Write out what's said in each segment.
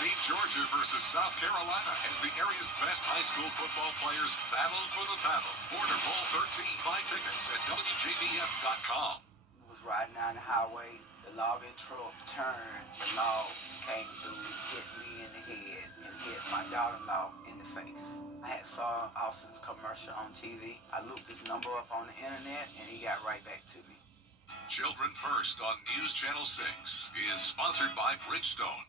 St. Georgia versus South Carolina as the area's best high school football players battle for the battle. Order Bowl 13. Buy tickets at WJBF.com. Was riding down the highway. The logging truck turned. The log came through, hit me in the head, and hit my daughter-in-law in the face. I had saw Austin's commercial on TV. I looked his number up on the internet, and he got right back to me. Children First on News Channel 6 is sponsored by Bridgestone.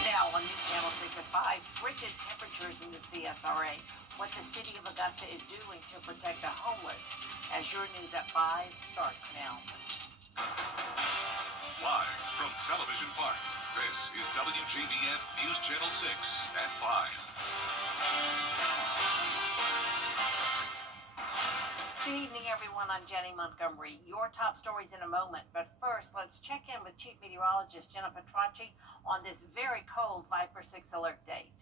Now on News Channel 6 at 5, frigid temperatures in the CSRA. What the city of Augusta is doing to protect the homeless. As your News at 5 starts now. Live from Television Park, this is WJBF News Channel 6 at 5. Good evening, everyone. I'm Jenny Montgomery. Your top stories in a moment, but first, let's check in with Chief Meteorologist Jenna Petracci on this very cold Viper 6 alert date.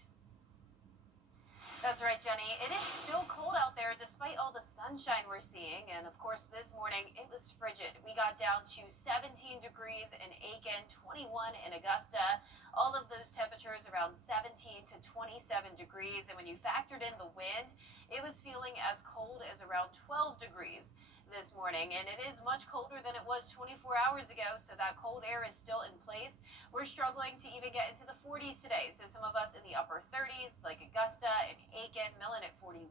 That's right, Jenny. It is still cold out there despite all the sunshine we're seeing. And of course, this morning it was frigid. We got down to 17 degrees in Aiken, 21 in Augusta. All of those temperatures around 17 to 27 degrees. And when you factored in the wind, it was feeling as cold as around 12 degrees this morning, and it is much colder than it was 24 hours ago, so that cold air is still in place. We're struggling to even get into the 40s today, so some of us in the upper 30s, like Augusta and Aiken, Millen at 41,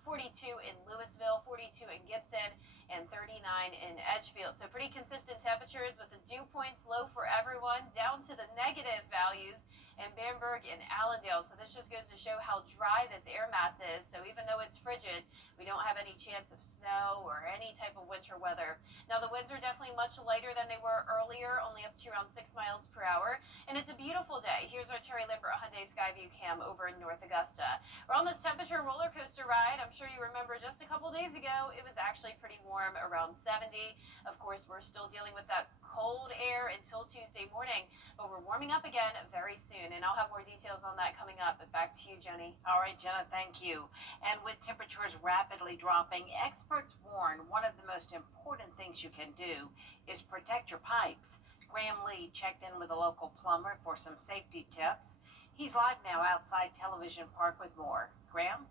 42 in Louisville, 42 in Gibson, and 39 in Edgefield. So pretty consistent temperatures with the dew points low for everyone, down to the negative values in Bamberg and Allendale. So this just goes to show how dry this air mass is. So even though it's frigid, we don't have any chance of snow or any type of winter weather. Now the winds are definitely much lighter than they were earlier, only up to around 6 miles per hour. And it's a beautiful day. Here's our Terry Limbert Hyundai Skyview cam over in North Augusta. We're on this temperature roller coaster ride. I'm sure you remember just a couple days ago, it was actually pretty warm, around 70. Of course, we're still dealing with that cold air until Tuesday morning, but we're warming up again very soon. And I'll have more details on that coming up. But back to you, Jenny. All right, Jenna, thank you. And with temperatures rapidly dropping, experts warn one of the most important things you can do is protect your pipes. Graham Lee checked in with a local plumber for some safety tips. He's live now outside Television Park with more. Graham?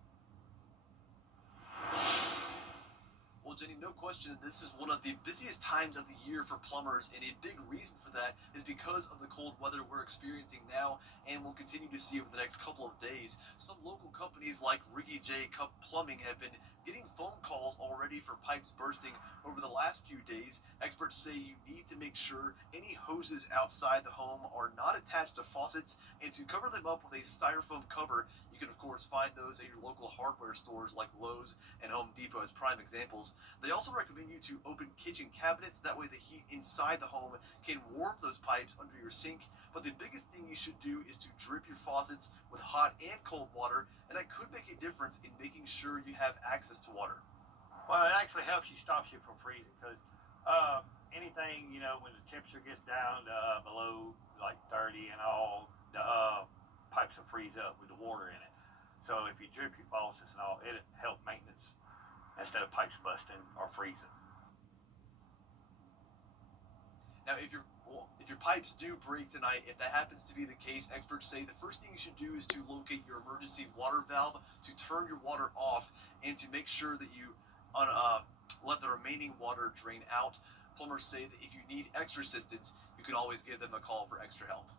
Well, Jenny, no question, this is one of the busiest times of the year for plumbers, and a big reason for that is because of the cold weather we're experiencing now and will continue to see over the next couple of days. Some local companies like Ricky J. Cup Plumbing have been getting phone calls already for pipes bursting over the last few days. Experts say you need to make sure any hoses outside the home are not attached to faucets and to cover them up with a styrofoam cover. You can, of course, find those at your local hardware stores like Lowe's and Home Depot as prime examples. They also recommend you to open kitchen cabinets. That way the heat inside the home can warm those pipes under your sink. But the biggest thing you should do is to drip your faucets with hot and cold water, and that could make a difference in making sure you have access to water. Well, it actually helps you, stops you from freezing, because anything, when the temperature gets down to below like 30 and all, the pipes will freeze up with the water in it. So if you drip your faucets and all, it'll help maintenance instead of pipes busting or freezing. Now, if your pipes do break tonight, if that happens to be the case, experts say the first thing you should do is to locate your emergency water valve, to turn your water off, and to make sure that you let the remaining water drain out. Plumbers say that if you need extra assistance, you can always give them a call for extra help.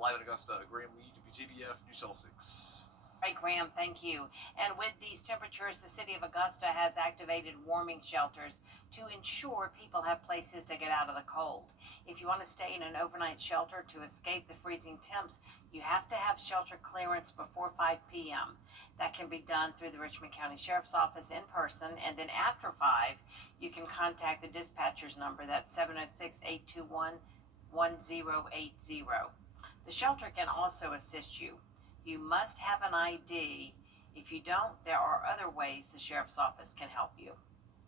Live in Augusta, Graham Lee, WJBF, News Channel 6. Right, Graham, thank you. And with these temperatures, the city of Augusta has activated warming shelters to ensure people have places to get out of the cold. If you want to stay in an overnight shelter to escape the freezing temps, you have to have shelter clearance before 5 p.m. That can be done through the Richmond County Sheriff's Office in person, and then after 5, you can contact the dispatcher's number. That's 706-821-1080. The shelter can also assist you. You must have an ID. If you don't, there are other ways the Sheriff's Office can help you.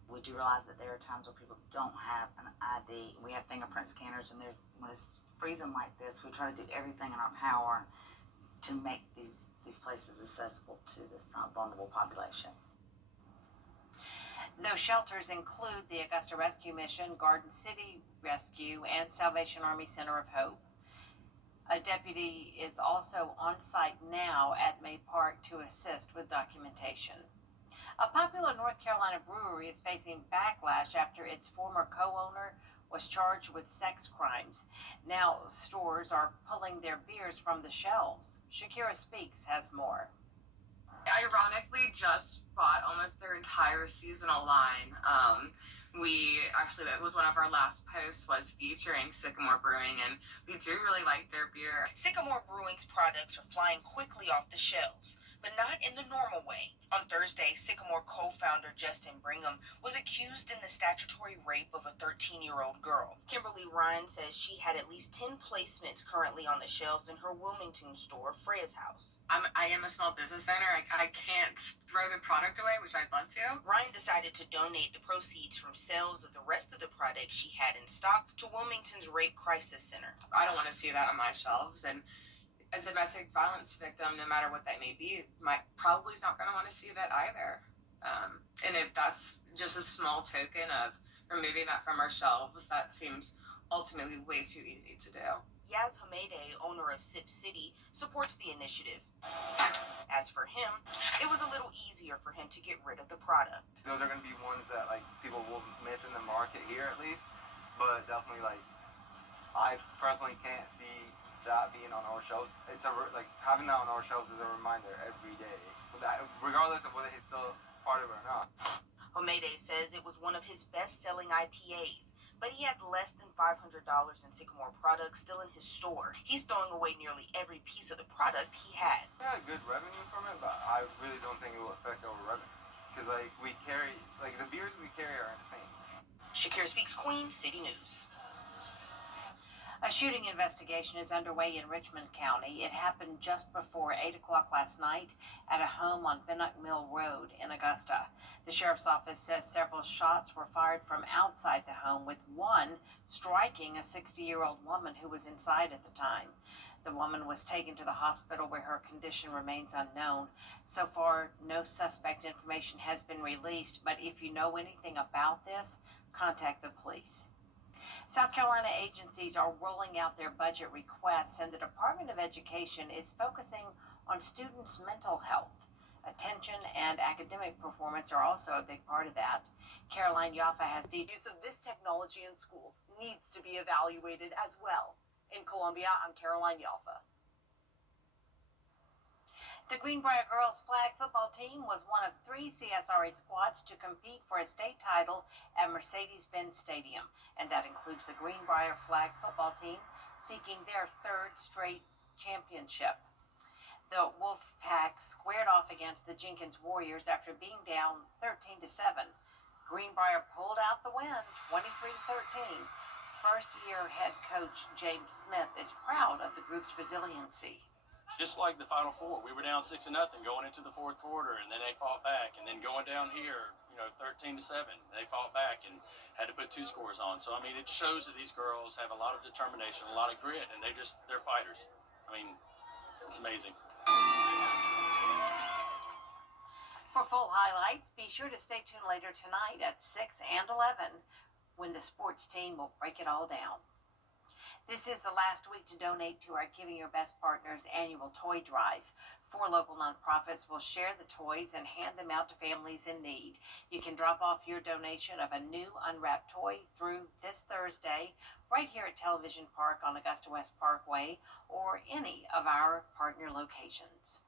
We do realize that there are times where people don't have an ID. We have fingerprint scanners, and when it's freezing like this, we try to do everything in our power to make these places accessible to this vulnerable population. Those shelters include the Augusta Rescue Mission, Garden City Rescue, and Salvation Army Center of Hope. A deputy is also on site now at May Park to assist with documentation. A popular North Carolina brewery is facing backlash after its former co-owner was charged with sex crimes. Now stores are pulling their beers from the shelves. Shakira Speaks has more. Ironically just bought almost their entire seasonal line. That was one of our last posts, was featuring Sycamore Brewing, and we do really like their beer. Sycamore Brewing's products are flying quickly off the shelves, but not in the normal way. On Thursday, Sycamore co-founder Justin Brigham was accused in the statutory rape of a 13-year-old girl. Kimberly Ryan says she had at least 10 placements currently on the shelves in her Wilmington store, Freya's House. I am a small business owner. I can't throw the product away, which I'd love to. Ryan decided to donate the proceeds from sales of the rest of the products she had in stock to Wilmington's Rape Crisis Center. I don't want to see that on my shelves, and as a domestic violence victim, no matter what that may be, probably is not going to want to see that either. And if that's just a small token of removing that from our shelves, that seems ultimately way too easy to do. Yaz Hamede, owner of Sip City, supports the initiative. As for him, it was a little easier for him to get rid of the product. Those are going to be ones that people will miss in the market here at least, but definitely I personally can't see that being on our shelves. It's having that on our shelves is a reminder every day, regardless of whether he's still part of it or not. Hamede says it was one of his best-selling IPAs, but he had less than $500 in Sycamore products still in his store. He's throwing away nearly every piece of the product he had. We had good revenue from it, but I really don't think it will affect our revenue, because we carry the beers we carry are insane. Shakira Speaks, Queen City News. A shooting investigation is underway in Richmond County. It happened just before 8 o'clock last night at a home on Binnock Mill Road in Augusta. The sheriff's office says several shots were fired from outside the home, with one striking a 60-year-old woman who was inside at the time. The woman was taken to the hospital where her condition remains unknown. So far, no suspect information has been released, but if you know anything about this, contact the police. South Carolina agencies are rolling out their budget requests, and the Department of Education is focusing on students' mental health. Attention and academic performance are also a big part of that. Caroline Yaffa has Use of this technology in schools needs to be evaluated as well. In Columbia, I'm Caroline Yaffa. The Greenbrier girls flag football team was one of 3 CSRA squads to compete for a state title at Mercedes-Benz Stadium, and that includes the Greenbrier flag football team seeking their 3rd straight championship. The Wolfpack squared off against the Jenkins Warriors after being down 13-7. Greenbrier pulled out the win, 23-13. First-year head coach James Smith is proud of the group's resiliency. Just like the Final Four, we were down 6-0 going into the 4th quarter, and then they fought back, and then going down here, 13-7, they fought back and had to put 2 scores on. So it shows that these girls have a lot of determination, a lot of grit, and they're fighters. It's amazing. For full highlights, be sure to stay tuned later tonight at 6 and 11 when the sports team will break it all down. This is the last week to donate to our Giving Your Best Partners annual toy drive. 4 local nonprofits will share the toys and hand them out to families in need. You can drop off your donation of a new unwrapped toy through this Thursday right here at Television Park on Augusta West Parkway or any of our partner locations.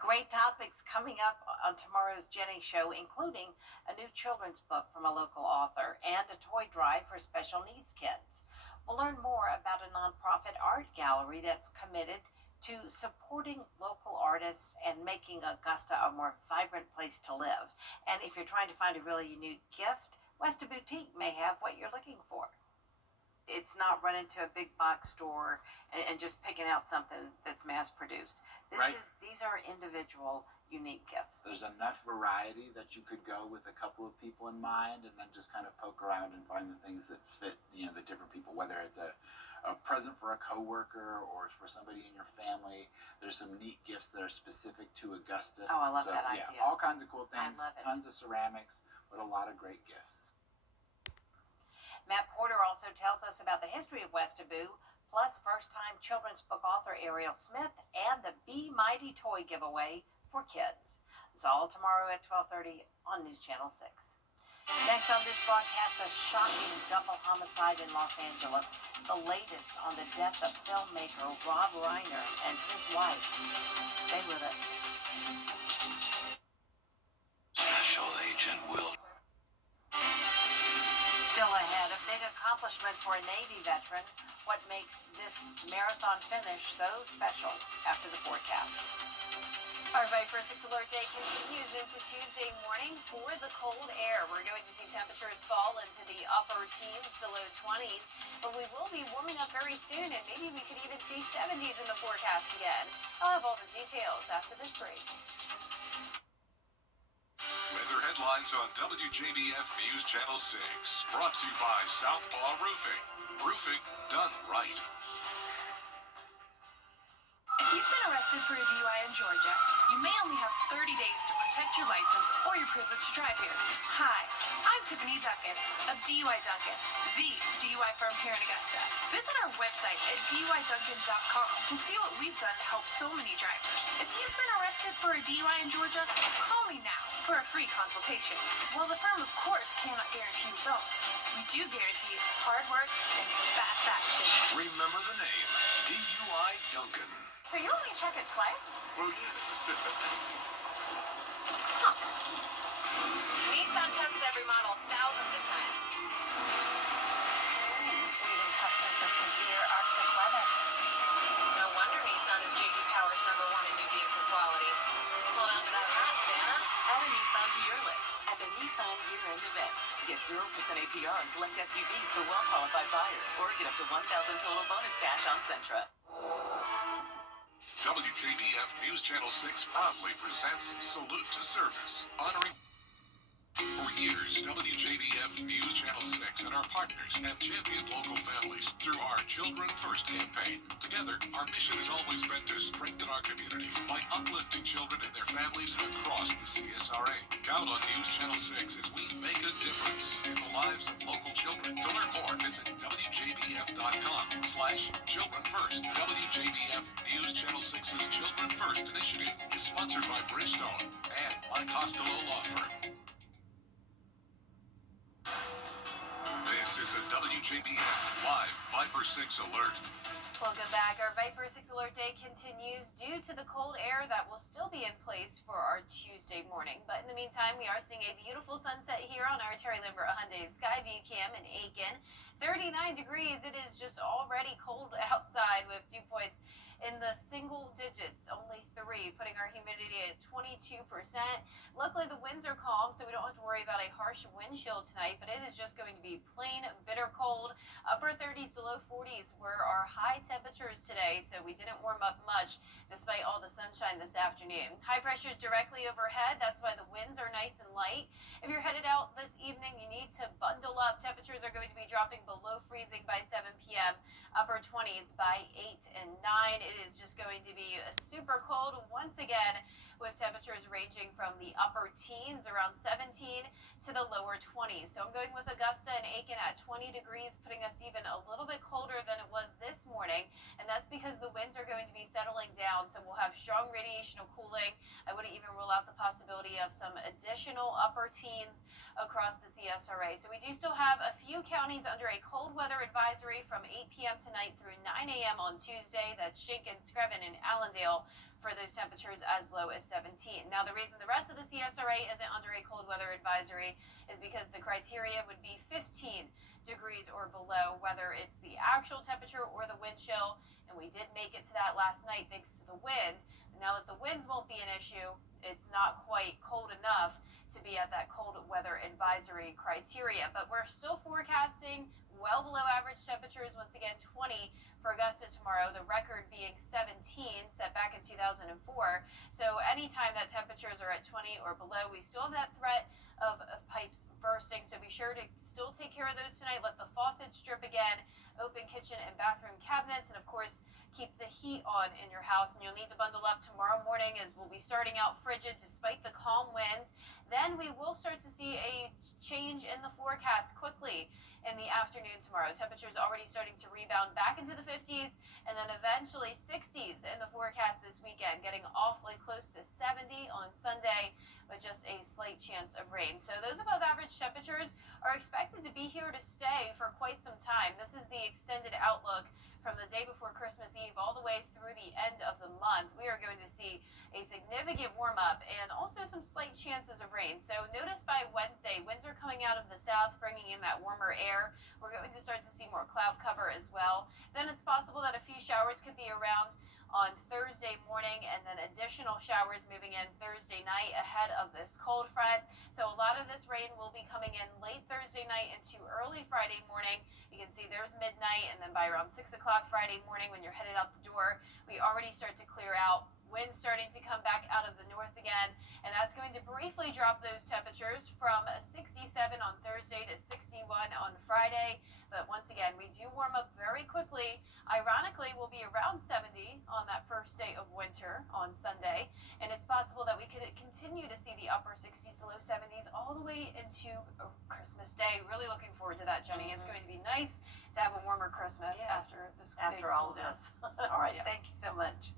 Great topics coming up on tomorrow's Jenny Show, including a new children's book from a local author and a toy drive for special needs kids. We'll learn more about a nonprofit art gallery that's committed to supporting local artists and making Augusta a more vibrant place to live. And if you're trying to find a really unique gift, Westa Boutique may have what you're looking for. It's not running to a big box store and just picking out something that's mass produced. These are individual, unique gifts. There's enough variety that you could go with a couple of people in mind and then just kind of poke around and find the things that fit, the different people, whether it's a present for a coworker or for somebody in your family. There's some neat gifts that are specific to Augusta. Oh, I love that idea. Yeah, all kinds of cool things. I love it. Tons of ceramics. but a lot of great gifts. Matt Porter also tells us about the history of Westaboo, plus first-time children's book author Ariel Smith and the Be Mighty toy giveaway for kids. It's all tomorrow at 12:30 on News Channel 6. Next on this broadcast, a shocking double homicide in Los Angeles. The latest on the death of filmmaker Rob Reiner and his wife. Stay with us. Special Agent Will. Still ahead, a big accomplishment for a Navy veteran. What makes this marathon finish so special after the forecast? Our Viper 6 Alert Day continues into Tuesday morning for the cold air. We're going to see temperatures fall into the upper teens to low 20s, but we will be warming up very soon, and maybe we could even see 70s in the forecast again. I'll have all the details after this break. Weather headlines on WJBF News Channel 6. Brought to you by Southpaw Roofing. Roofing done right. If you've been arrested for a DUI in Georgia, you may only have 30 days to protect your license or your privilege to drive here. Hi, I'm Tiffany Duncan of DUI Duncan, the DUI firm here in Augusta. Visit our website at DUIDuncan.com to see what we've done to help so many drivers. If you've been arrested for a DUI in Georgia, call me now for a free consultation. While the firm, of course, cannot guarantee results, we do guarantee hard work and fast action. Remember the name, DUI Duncan. So you only check it twice? Well, yes. Nissan tests every model thousands of times. Even testing for severe Arctic weather. No wonder Nissan is J.D. Power's #1 in new vehicle quality. Hold on to that hat, Santa. Add a Nissan to your list at the Nissan year-end event. Get 0% APR on select SUVs for well-qualified buyers, or get up to $1,000 total bonus cash on Sentra. WJBF News Channel 6 proudly presents Salute to Service, honoring. For years, WJBF News Channel 6 and our partners have championed local families through our Children First campaign. Together, our mission has always been to strengthen our community by uplifting children and their families across the CSRA. Count on News Channel 6 as we make a difference in the lives of local children. To learn more, visit WJBF.com/Children First. WJBF News Channel 6's Children First initiative is sponsored by Bridgestone and my Costello Law Firm. This is a WJBF Live Viper 6 Alert. Welcome back. Our Viper 6 Alert Day continues due to the cold air that will still be in place for our Tuesday morning. But in the meantime, we are seeing a beautiful sunset here on our Terry Lambert Hyundai Skyview Cam in Aiken. 39 degrees. It is just already cold outside with dew points in the single digits, only 3, putting our humidity at 22%. Luckily, the winds are calm, so we don't have to worry about a harsh wind chill tonight, but it is just going to be plain bitter cold. Upper 30s to low 40s were our high temperatures today, so we didn't warm up much despite all the sunshine this afternoon. High pressure is directly overhead. That's why the winds are nice and light. If you're headed out this evening, you need to bundle up. Temperatures are going to be dropping below freezing by 7 p.m., upper 20s by 8 and 9. It is just going to be super cold once again, with temperatures ranging from the upper teens, around 17, to the lower 20s. So I'm going with Augusta and Aiken at 20 degrees, putting us even a little bit colder than it was this morning. And that's because the winds are going to be settling down, so we'll have strong radiational cooling. I wouldn't even rule out the possibility of some additional upper teens across the CSRA. So we do still have a few counties under a cold weather advisory from 8 p.m. tonight through 9 a.m. on Tuesday. That's Jenkins, Screven, and Allendale for those temperatures as low as 17. Now, the reason the rest of the CSRA isn't under a cold weather advisory is because the criteria would be 15 degrees or below, whether it's the actual temperature or the wind chill. And we did make it to that last night thanks to the wind. But now that the winds won't be an issue, it's not quite cold enough to be at that cold weather advisory criteria. But we're still forecasting well below average temperatures. Once again, 20 for Augusta tomorrow, the record being 17 set back in 2004. So anytime that temperatures are at 20 or below, we still have that threat of pipes bursting. So be sure to still take care of those tonight. Let the faucets drip again, open kitchen and bathroom cabinets, and of course, keep the heat on in your house. And you'll need to bundle up tomorrow morning, as we'll be starting out frigid despite the calm winds. Then we will start to see a change in the forecast quickly in the afternoon tomorrow. Temperatures already starting to rebound back into the 50s and then eventually 60s in the forecast this weekend, getting awfully close to 70 on Sunday with just a slight chance of rain. So those above average temperatures are expected to be here to stay for quite some time. This is the extended outlook from the day before Christmas Eve all the way through the end of the month. We are going to see a significant warm up and also some slight chances of rain. So notice by Wednesday, winds are coming out of the south, bringing in that warmer air. We're going to start to see more cloud cover as well. Then it's possible that a few showers could be around on Thursday morning, and then additional showers moving in Thursday night ahead of this cold front. So a lot of this rain will be coming in late Thursday night into early Friday morning. You can see there's midnight, and then by around 6 o'clock Friday morning when you're headed out the door, we already start to clear out. Winds starting to come back out of the north again, and that's going to briefly drop those temperatures from 67 on Thursday to 61 on Friday. But once again, we do warm up very quickly. Ironically, we'll be around 70 on that first day of winter on Sunday, and it's possible that we could continue to see the upper 60s to low 70s all the way into Christmas Day. Really looking forward to that, Jenny. It's going to be nice to have a warmer Christmas after this After all of this. All right, thank you so much.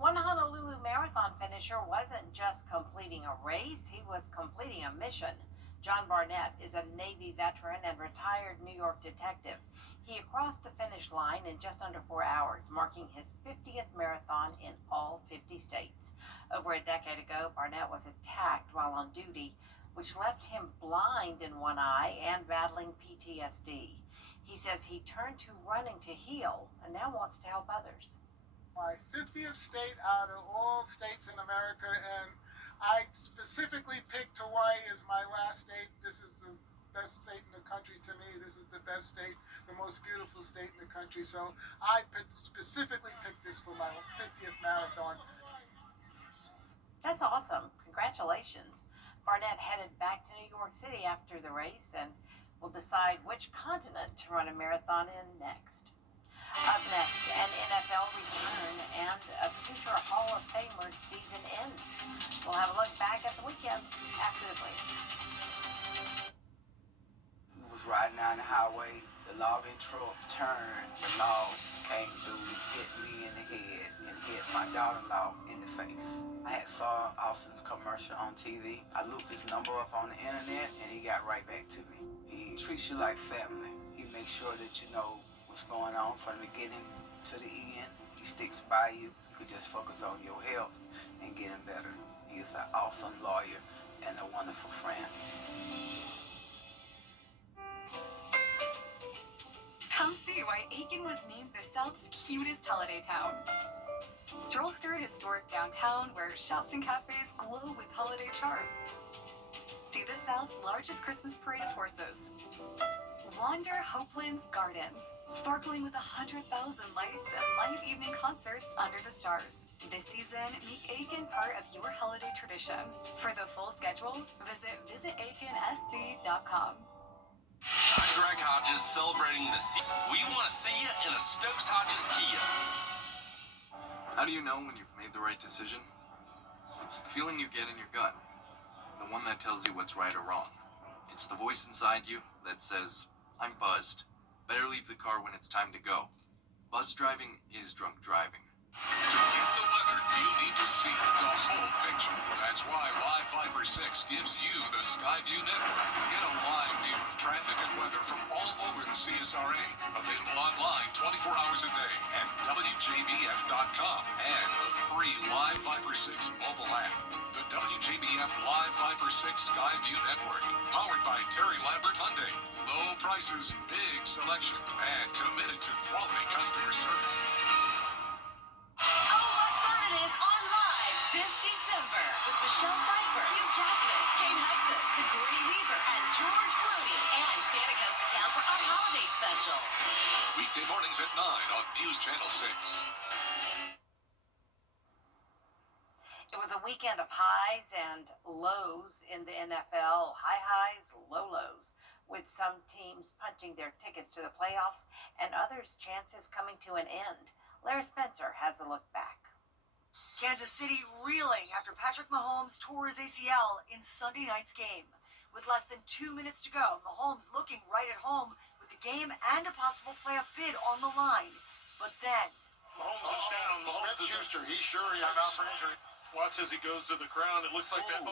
One Honolulu Marathon finisher wasn't just completing a race, he was completing a mission. John Barnett is a Navy veteran and retired New York detective. He crossed the finish line in just under 4 hours, marking his 50th marathon in all 50 states. Over a decade ago, Barnett was attacked while on duty, which left him blind in one eye and battling PTSD. He says he turned to running to heal and now wants to help others. My 50th state out of all states in America, and I specifically picked Hawaii as my last state. This is the best state in the country to me. This is the best state, the most beautiful state in the country. So I specifically picked this for my 50th marathon. That's awesome. Congratulations. Barnett headed back to New York City after the race and will decide which continent to run a marathon in next. Up next, an NFL return and a future Hall of Famer season ends. We'll have a look back at the weekend after the break. We was riding down the highway, the logging truck turned, the logs came through, hit me in the head, and hit my daughter-in-law in the face. I had saw Austin's commercial on TV. I looked his number up on the internet, and he got right back to me. He treats you like family. He makes sure that you know what's going on from the beginning to the end. He sticks by you. You could just focus on your health and getting better. He is an awesome lawyer and a wonderful friend. Come see why Aiken was named the South's cutest holiday town. Stroll through historic downtown where shops and cafes glow with holiday charm. See the South's largest Christmas parade of horses. Wander Hopeland's Gardens, sparkling with 100,000 lights and live evening concerts under the stars. This season, make Aiken part of your holiday tradition. For the full schedule, visit visitaikensc.com. I'm Greg Hodges, celebrating the season. We want to see you in a Stokes Hodges Kia. How do you know when you've made the right decision? It's the feeling you get in your gut, the one that tells you what's right or wrong. It's the voice inside you that says, I'm buzzed. Better leave the car when it's time to go. Buzz driving is drunk driving. To get the weather, you need to see the whole picture. That's why Live Fiber 6 gives you the Skyview network. Get a live view of traffic and weather from all over the CSRA. Available online 24 hours a day at WJBF.com and the free Live Fiber 6 mobile app. The WJBF Live Fiber 6 Skyview network. Powered by Terry Lambert Hyundai. Low prices, big selection, and committed to quality customer service. Oh, what fun it is on Live this December with Michelle Pfeiffer, Hugh Jackman, Kate Hudson, Sigourney Weaver, and George Clooney. And Santa comes to town for our holiday special. Weekday mornings at 9 on News Channel 6. It was a weekend of highs and lows in the NFL. High highs, low lows, with some teams punching their tickets to the playoffs and others' chances coming to an end. Larry Spencer has a look back. Kansas City reeling after Patrick Mahomes tore his ACL in Sunday night's game. With less than 2 minutes to go, Mahomes looking right at home with the game and a possible playoff bid on the line. But then... Mahomes is down. Mahomes is Schuster. He's sure he's out for injury. Watch as he goes to the ground. It looks like that.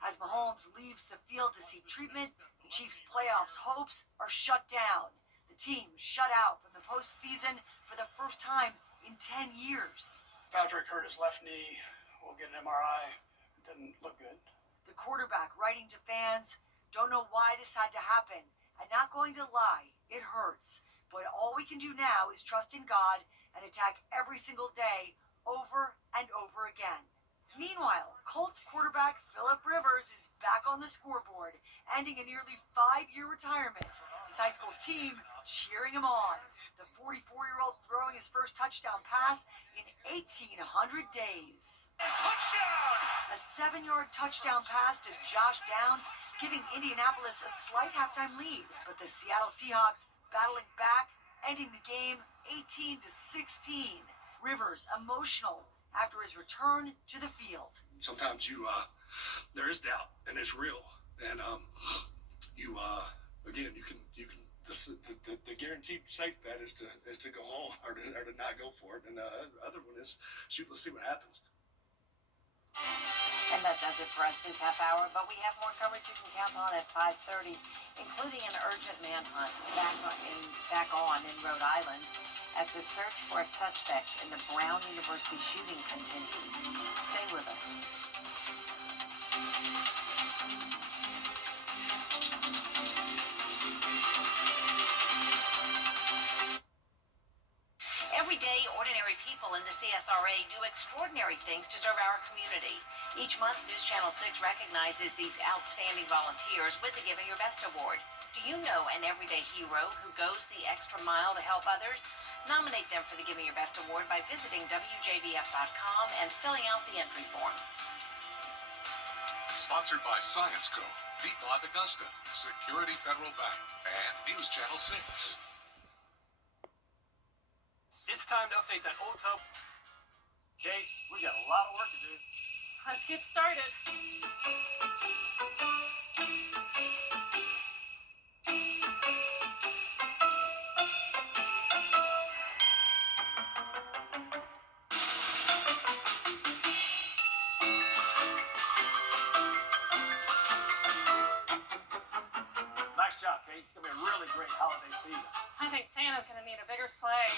As Mahomes leaves the field to seek treatment, the Chiefs' playoffs hopes are shut down. The team shut out from the postseason for the first time in 10 years. Patrick hurt his left knee. We'll get an MRI. It doesn't look good. The quarterback writing to fans, don't know why this had to happen. I'm not going to lie, it hurts. But all we can do now is trust in God and attack every single day over and over again. Meanwhile, Colts quarterback Phillip Rivers is back on the scoreboard, ending a nearly 5-year retirement. His high school team cheering him on. The 44-year-old throwing his first touchdown pass in 1,800 days. Touchdown! A 7-yard touchdown pass to Josh Downs, giving Indianapolis a slight halftime lead. But the Seattle Seahawks battling back, ending the game 18-16. Rivers emotional after his return to the field. Sometimes there is doubt, and it's real. And again, you can. The guaranteed safe bet is to go home or to not go for it. And the other one is shoot. Let's see what happens. And that does it for us this half hour, but we have more coverage you can count on at 5:30, including an urgent manhunt back on in Rhode Island as the search for a suspect in the Brown University shooting continues. Stay with us. Every day, ordinary people in the CSRA do extraordinary things to serve our community. Each month, News Channel 6 recognizes these outstanding volunteers with the Giving Your Best Award. Do you know an everyday hero who goes the extra mile to help others? Nominate them for the Giving Your Best Award by visiting WJBF.com and filling out the entry form. Sponsored by Science Co., People at Augusta, Security Federal Bank, and News Channel 6. It's time to update that old tub. Okay, we got a lot of work to do. Let's get started. Nice job, Kate. It's gonna be a really great holiday season. I think Santa's gonna need a bigger sleigh.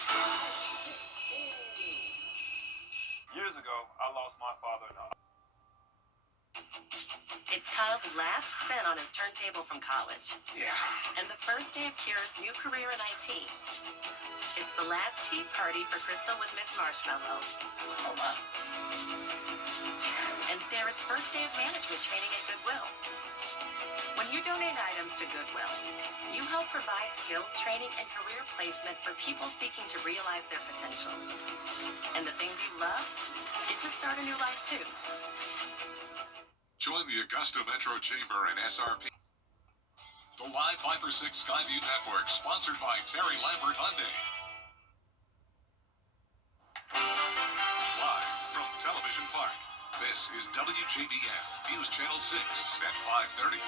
Years ago, I lost my father and It's Kyle's last spin on his turntable from college. Yeah. And the first day of Kira's new career in IT. It's the last tea party for Crystal with Miss Marshmallow. Oh, my. And Sarah's first day of management training at Goodwill. When you donate items to Goodwill, you help provide skills training and career placement for people seeking to realize their potential. And the things you love, get to start a new life too. Join the Augusta Metro Chamber and SRP. The live 5 for 6 Skyview Network, sponsored by Terry Lambert Hyundai. Live from Television Park, this is WJBF News Channel 6 at 5:30.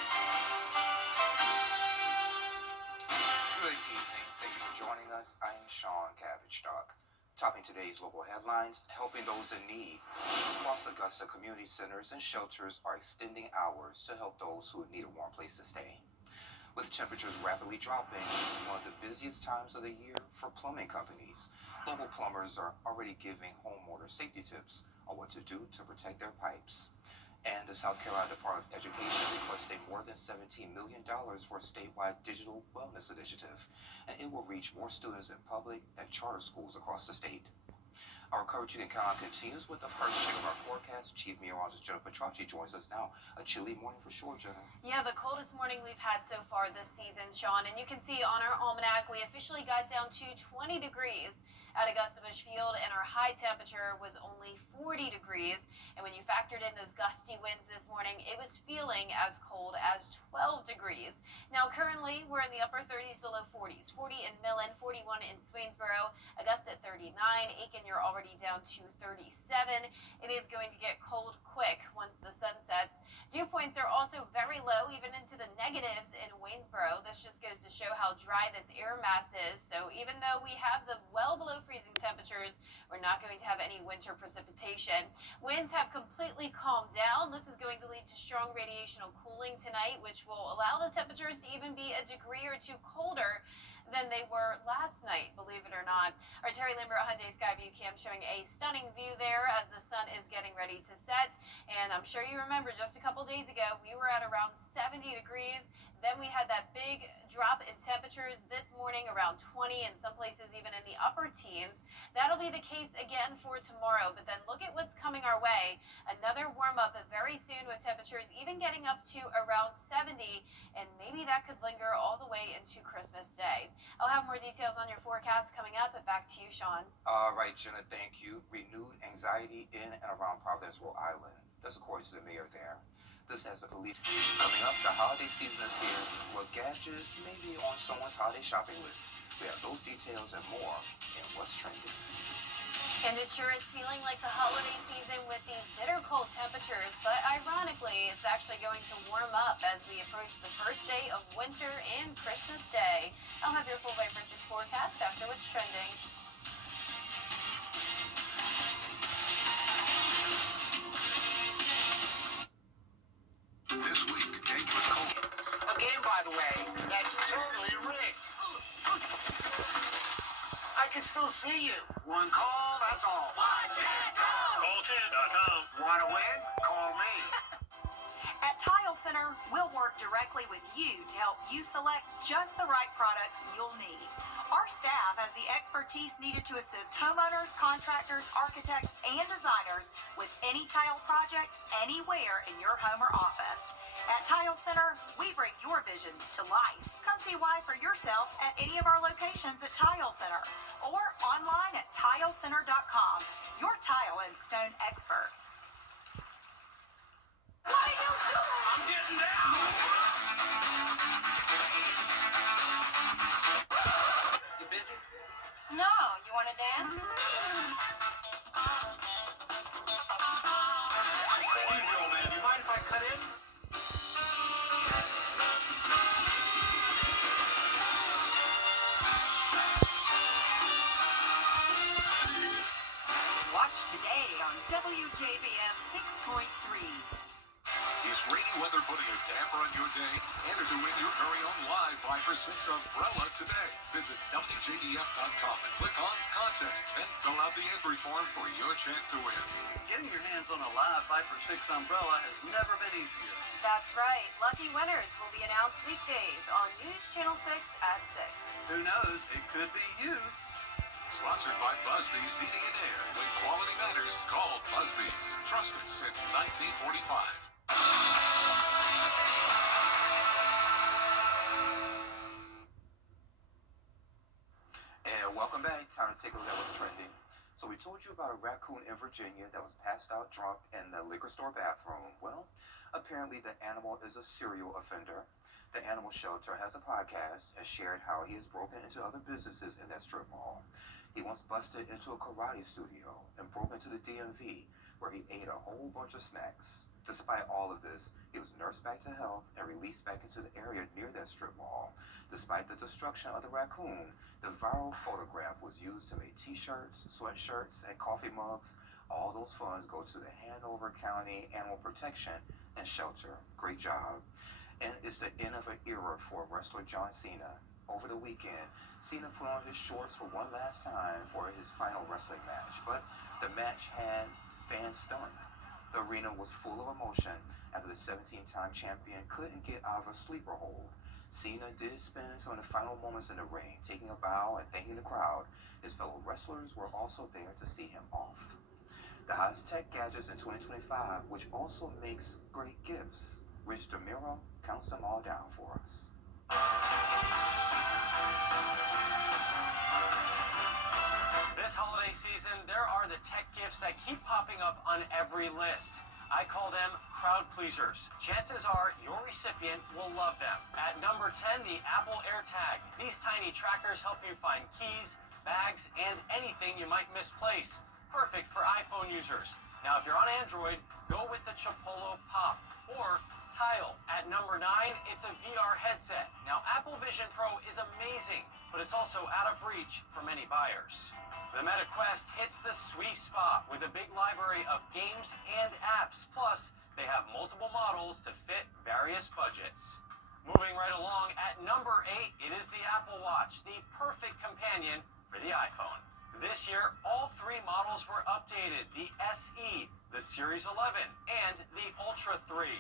Good evening. Thank you for joining us. I am Sean Cabbage-Stock. Topping today's local headlines, helping those in need. Across Augusta, community centers and shelters are extending hours to help those who need a warm place to stay. With temperatures rapidly dropping, this is one of the busiest times of the year for plumbing companies. Local plumbers are already giving homeowners safety tips on what to do to protect their pipes. And the South Carolina Department of Education requested more than $17 million for a statewide digital wellness initiative, and it will reach more students in public and charter schools across the state. Our coverage you can count on continues with the first check of our forecast. Chief Meteorologist Jenna Petracci joins us now. A chilly morning for sure, Jenna. Yeah, the coldest morning we've had so far this season, Sean. And you can see on our almanac, we officially got down to 20 degrees at Augusta Busch Field, and our high temperature was only 40 degrees. And when you factored in those gusty winds this morning, it was feeling as cold as 12 degrees. Now, currently, we're in the upper 30s to low 40s. 40 in Millen, 41 in Swainsboro, Augusta at 39. Aiken, you're already down to 37. It is going to get cold quick once the sun sets. Dew points are also very low, even into the negatives in Waynesboro. This just goes to show how dry this air mass is. So even though we have the well below freezing temperatures, we're not going to have any winter precipitation. Winds have completely calmed down. This is going to lead to strong radiational cooling tonight, which will allow the temperatures to even be a degree or two colder than they were last night, believe it or not. Our Terry Lambert Hyundai Skyview Cam showing a stunning view there as the sun is getting ready to set. And I'm sure you remember just a couple days ago, we were at around 70 degrees. Then we had that big drop in temperatures this morning, around 20, in some places even in the upper teens. That'll be the case again for tomorrow, but then look at what's coming our way. Another warm up very soon with temperatures even getting up to around 70, and maybe that could linger all the way into Christmas Day. I'll have more details on your forecast coming up, but back to you, Sean. All right, Jenna, thank you. Renewed anxiety in and around Providence, Rhode Island. That's according to the mayor there. This has the police. Coming up, the holiday season is here. What gadgets may be on someone's holiday shopping list? We have those details and more in What's Trending. And it sure is feeling like the holiday season with these bitter cold temperatures, but ironically, it's actually going to warm up as we approach the first day of winter and Christmas Day. I'll have your full Viper 6 forecast after What's Trending. This week, dangerous cold. A game, by the way, that's totally rigged. I can still see you. One call, that's all. Watch it go! Call10.com. Want to win? Call me. At Tile Center, we'll work directly with you to help you select just the right products you'll need. Our staff has the expertise needed to assist homeowners, contractors, architects, and designers with any tile project anywhere in your home or office. At Tile Center, we bring your visions to life. Come see why for yourself at any of our locations at Tile Center or online at tilecenter.com. Your tile and stone experts. What are you doing? I'm getting down. You busy? No. You want to dance? Excuse me, old man. Do you mind if I cut in? Watch today on WJBF 6.3. Is rainy weather putting a damper on your day? Enter to win your very own live Viper 6 umbrella today. Visit WJBF.com and click on Contest and fill out the entry form for your chance to win. Getting your hands on a live Viper 6 umbrella has never been easier. That's right. Lucky winners will be announced weekdays on News Channel 6 at 6. Who knows? It could be you. Sponsored by Busby's Heating and Air. When quality matters, call Busby's. Trusted since 1945. And welcome back. Time to take a look at what's trending. So we told you about a raccoon in Virginia that was passed out drunk in the liquor store bathroom. Well, apparently the animal is a serial offender. The animal shelter has a podcast and shared how he has broken into other businesses in that strip mall. He once busted into a karate studio and broke into the DMV where he ate a whole bunch of snacks. Despite all of this, he was nursed back to health and released back into the area near that strip mall. Despite the destruction of the raccoon, the viral photograph was used to make t-shirts, sweatshirts, and coffee mugs. All those funds go to the Hanover County Animal Protection and Shelter. Great job. And it's the end of an era for wrestler John Cena. Over the weekend, Cena put on his shorts for one last time for his final wrestling match, but the match had fans stunned. The arena was full of emotion after the 17-time champion couldn't get out of a sleeper hold. Cena did spend some of the final moments in the ring, taking a bow and thanking the crowd. His fellow wrestlers were also there to see him off. The hottest tech gadgets in 2025, which also makes great gifts. Rich DeMiro counts them all down for us. This the tech gifts that keep popping up on every list. I call them crowd pleasers. Chances are your recipient will love them. At number 10, the Apple AirTag. These tiny trackers help you find keys, bags, and anything you might misplace. Perfect for iPhone users. Now, if you're on Android, go with the Chipolo Pop or Tile. At number 9, it's a VR headset. Now, Apple Vision Pro is amazing, but it's also out of reach for many buyers. The Meta Quest hits the sweet spot with a big library of games and apps. Plus, they have multiple models to fit various budgets. Moving right along, at number 8, it is the Apple Watch, the perfect companion for the iPhone. This year, all 3 models were updated, the SE, the Series 11, and the Ultra 3.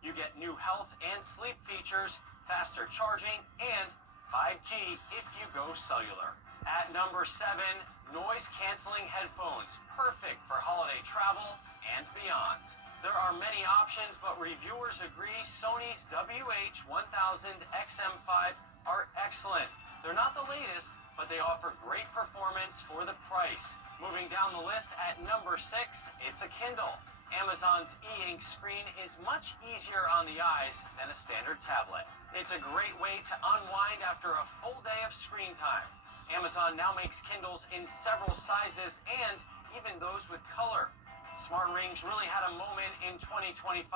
You get new health and sleep features, faster charging, and 5G if you go cellular. At number 7, noise-canceling headphones, perfect for holiday travel and beyond. There are many options, but reviewers agree Sony's WH-1000XM5 are excellent. They're not the latest, but they offer great performance for the price. Moving down the list at number 6, it's a Kindle. Amazon's e-ink screen is much easier on the eyes than a standard tablet. It's a great way to unwind after a full day of screen time. Amazon now makes Kindles in several sizes and even those with color. Smart rings really had a moment in 2025.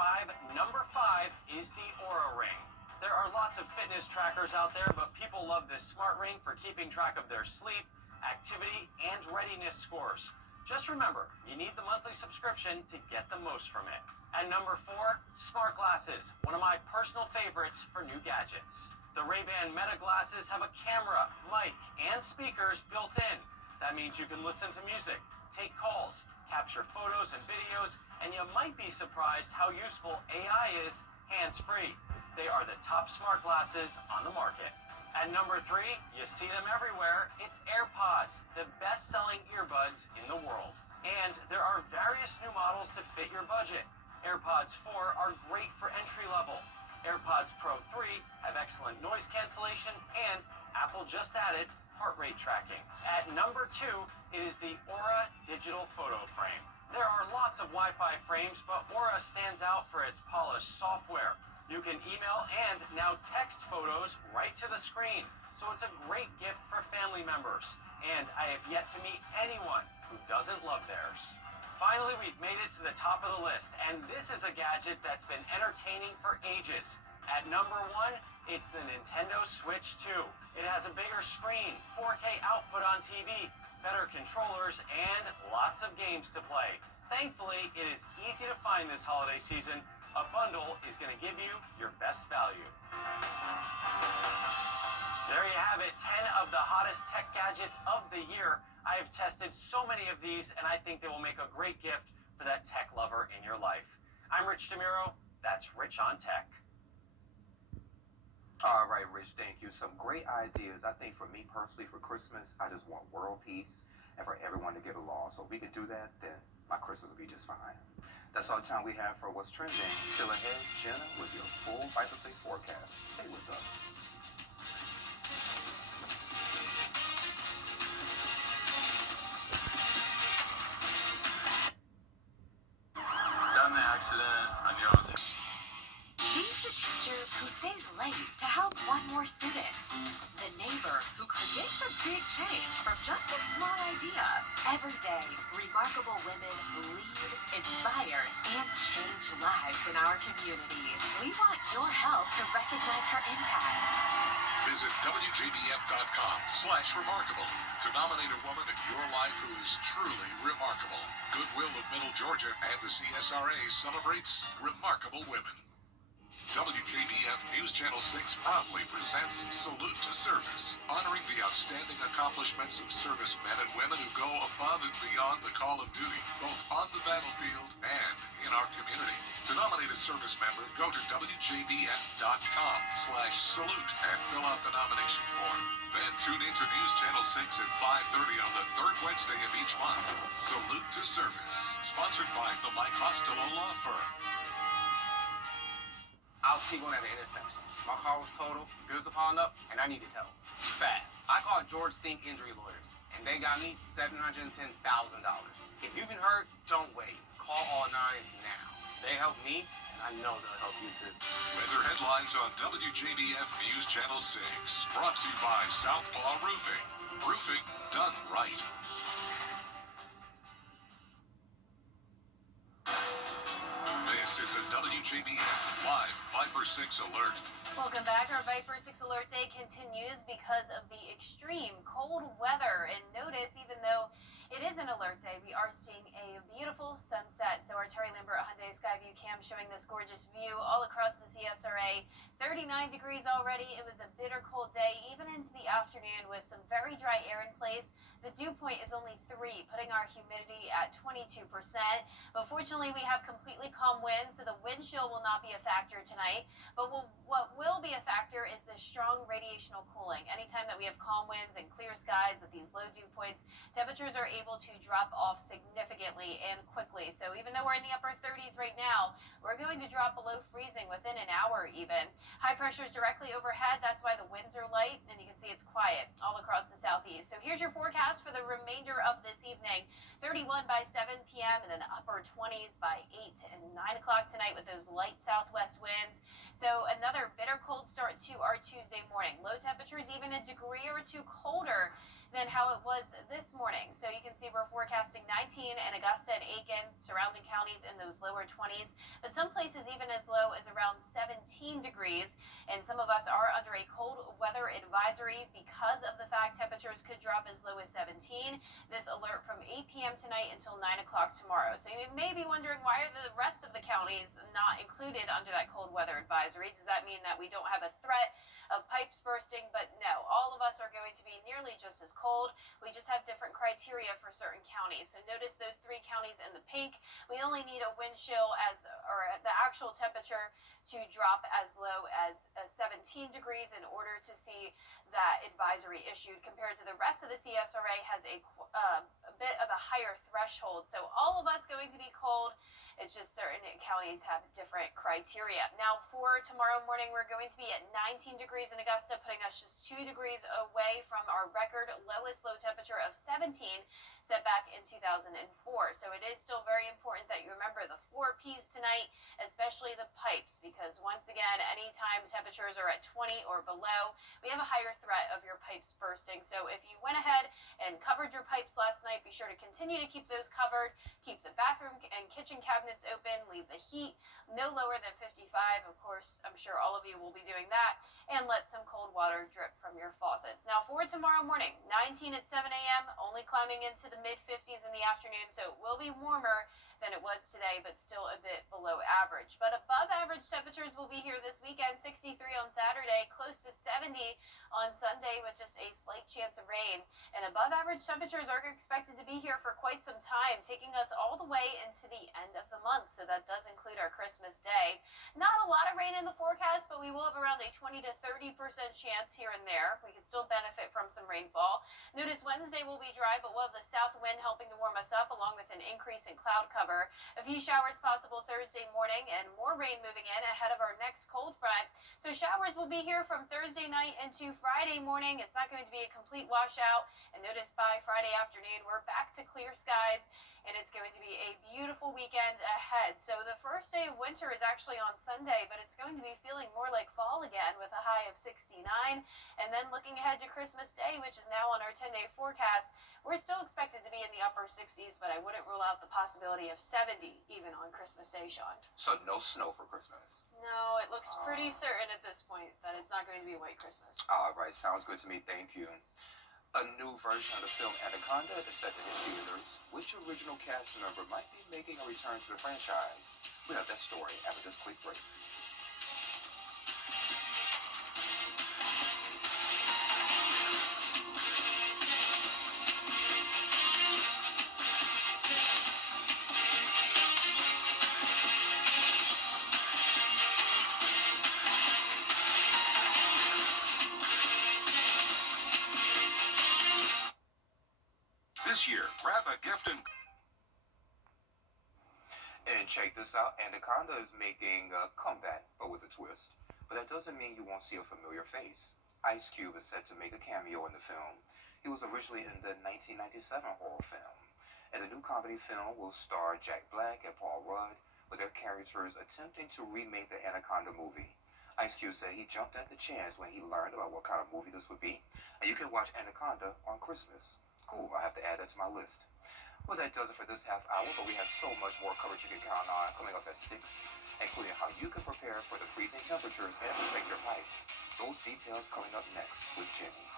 Number 5 is the Aura Ring. There are lots of fitness trackers out there, but people love this smart ring for keeping track of their sleep, activity, and readiness scores. Just remember, you need the monthly subscription to get the most from it. At number 4, smart glasses, one of my personal favorites for new gadgets. The Ray-Ban Meta glasses have a camera, mic, and speakers built in. That means you can listen to music, take calls, capture photos and videos, and you might be surprised how useful AI is hands-free. They are the top smart glasses on the market. At number 3, you see them everywhere. It's AirPods, the best-selling earbuds in the world. And there are various new models to fit your budget. AirPods 4 are great for entry level. AirPods Pro 3 have excellent noise cancellation, and Apple just added heart rate tracking. At number 2, it is the Aura digital photo frame. There are lots of Wi-Fi frames, but Aura stands out for its polished software. You can email and now text photos right to the screen, so it's a great gift for family members. And I have yet to meet anyone who doesn't love theirs. Finally, we've made it to the top of the list, and this is a gadget that's been entertaining for ages. At number 1, it's the Nintendo Switch 2. It has a bigger screen, 4K output on TV, better controllers, and lots of games to play. Thankfully, it is easy to find this holiday season. A bundle is going to give you your best value. There you have it, 10 of the hottest tech gadgets of the year. I have tested so many of these, and I think they will make a great gift for that tech lover in your life. I'm Rich DeMiro. That's Rich on Tech. All right, Rich, thank you. Some great ideas. I think for me personally, for Christmas, I just want world peace and for everyone to get along. So if we can do that, then my Christmas will be just fine. That's all the time we have for What's Trending. Still ahead, Jenna with your full 5 to 6 forecast. Stay with us. Got in an accident. I knew I was. She's the teacher who stays late to help one more student. The neighbor who creates a big change from just a small idea. Every day, remarkable women lead, inspire, and change lives in our community. We want your help to recognize her impact. Visit WJBF.com/remarkable to nominate a woman in your life who is truly remarkable. Goodwill of Middle Georgia and the CSRA celebrates remarkable women. WJBF News Channel 6 proudly presents Salute to Service, honoring the outstanding accomplishments of servicemen and women who go above and beyond the call of duty, both on the battlefield and in our community. To nominate a service member, go to WJBF.com/salute and fill out the nomination form. Then tune into News Channel 6 at 5:30 on the third Wednesday of each month. Salute to Service, sponsored by the Mike Costello Law Firm. I was T1 at the intersection. My car was totaled, bills were piling up, and I needed help. Fast. I called George Sink Injury Lawyers, and they got me $710,000. If you've been hurt, don't wait. Call all nines now. They helped me, and I know they'll help you too. Weather headlines on WJBF News Channel 6. Brought to you by Southpaw Roofing. Roofing done right. This is a WJBF Live Viper 6 alert. Welcome back. Our Viper 6 alert day continues because of the extreme cold weather. And notice, even though it is an alert day, we are seeing a beautiful sunset. So our Terry Lambert Hyundai Skyview cam showing this gorgeous view all across the CSRA. 39 degrees already. It was a bitter cold day, even into the afternoon with some very dry air in place. The dew point is only 3, putting our humidity at 22%. But fortunately, we have completely calm winds, so the wind chill will not be a factor tonight. But what will be a factor is the strong radiational cooling. Anytime that we have calm winds and clear skies with these low dew points, temperatures are able to drop off significantly and quickly. So even though we're in the upper 30s right now, we're going to drop below freezing within an hour even. High pressure is directly overhead. That's why the winds are light, and you can see it's quiet all across the southeast. So here's your forecast for the remainder of this evening. 31 by 7 p.m. and then upper 20s by 8 and 9 o'clock tonight with those light southwest winds. So another bitter cold start to our Tuesday morning. Low temperatures even a degree or two colder than how it was this morning. So you can see we're forecasting 19 in Augusta and Aiken, surrounding counties in those lower 20s, but some places even as low as around 17 degrees. And some of us are under a cold weather advisory because of the fact temperatures could drop as low as 17. This alert from 8 p.m. tonight until 9 o'clock tomorrow. So you may be wondering, why are the rest of the counties not included under that cold weather advisory? Does that mean that we don't have a threat of pipes bursting? But no, all of us are going to be nearly just as cold. We just have different criteria for certain counties. So notice those 3 counties in the pink. We only need a wind chill or the actual temperature to drop as low as 17 degrees in order to see that advisory issued, compared to the rest of the CSRA has a bit of a higher threshold. So all of us going to be cold. It's just certain counties have different criteria. Now for tomorrow morning, we're going to be at 19 degrees in Augusta, putting us just 2 degrees away from our record lowest low temperature of 17 set back in 2004. So it is still very important that you remember the 4 P's tonight, especially the pipes, because once again, anytime temperatures are at 20 or below, we have a higher threat of your pipes bursting. So if you went ahead and covered your pipes last night, be sure to continue to keep those covered. Keep the bathroom and kitchen cabinets open. Leave the heat no lower than 55. Of course, I'm sure all of you will be doing that. And let some cold water drip from your faucets. Now for tomorrow morning, 19 at 7 a.m., only climbing into the mid-50s in the afternoon. So it will be warmer than it was today, but still a bit below average. But above average temperatures will be here this weekend. 63 on Saturday, close to 70 on Sunday with just a slight chance of rain. And above average temperatures are expected to be here for quite some time, taking us all the way into the end of the month. So that does include our Christmas Day. Not a lot of rain in the forecast, but we will have around a 20 to 30% chance here and there. We can still benefit from some rainfall. Notice Wednesday will be dry, but we'll have the south wind helping to warm us up, along with an increase in cloud cover. A few showers possible Thursday morning and more rain moving in ahead of our next cold front. So showers will be here from Thursday night into Friday morning. It's not going to be a complete washout. And notice by Friday afternoon, we're back to clear skies, and it's going to be a beautiful weekend ahead. So the first day of winter is actually on Sunday, but it's going to be feeling more like fall again with a high of 69. And then looking ahead to Christmas Day, which is now on our 10-day forecast, we're still expected to be in the upper 60s, but I wouldn't rule out the possibility of 70 even on Christmas Day, Sean. So no snow for Christmas. No, it looks pretty certain at this point that it's not going to be a white Christmas. All right, sounds good to me. Thank you. A new version of the film Anaconda is set to hit theaters. Which original cast member might be making a return to the franchise? We have that story after this quick break. This year, wrap a gift and check this out. Anaconda is making a comeback, but with a twist. But that doesn't mean you won't see a familiar face. Ice Cube is set to make a cameo in the film. He He was originally in the 1997 horror film. And the new comedy film will star Jack Black and Paul Rudd, with their characters attempting to remake the Anaconda movie. Ice Cube said he jumped at the chance when he learned about what kind of movie this would be. And you can watch Anaconda on Christmas. Cool, I have to add that to my list. Well, that does it for this half hour, but we have so much more coverage you can count on coming up at 6, including how you can prepare for the freezing temperatures and protect your pipes. Those details coming up next with Jenny.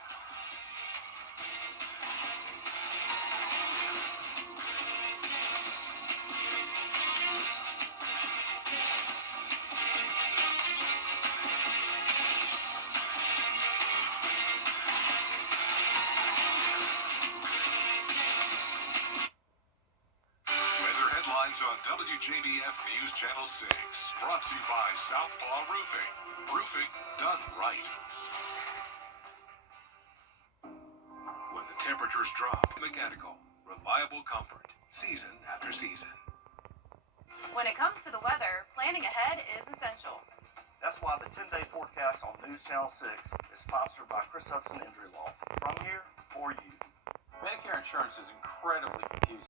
On WJBF News Channel 6, brought to you by Southpaw Roofing. Roofing done right. When the temperatures drop, mechanical, reliable comfort, season after season. When it comes to the weather, planning ahead is essential. That's why the 10-day forecast on News Channel 6 is sponsored by Chris Hudson Injury Law. From here, for you. Medicare insurance is incredibly confusing.